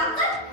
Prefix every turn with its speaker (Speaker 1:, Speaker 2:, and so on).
Speaker 1: example,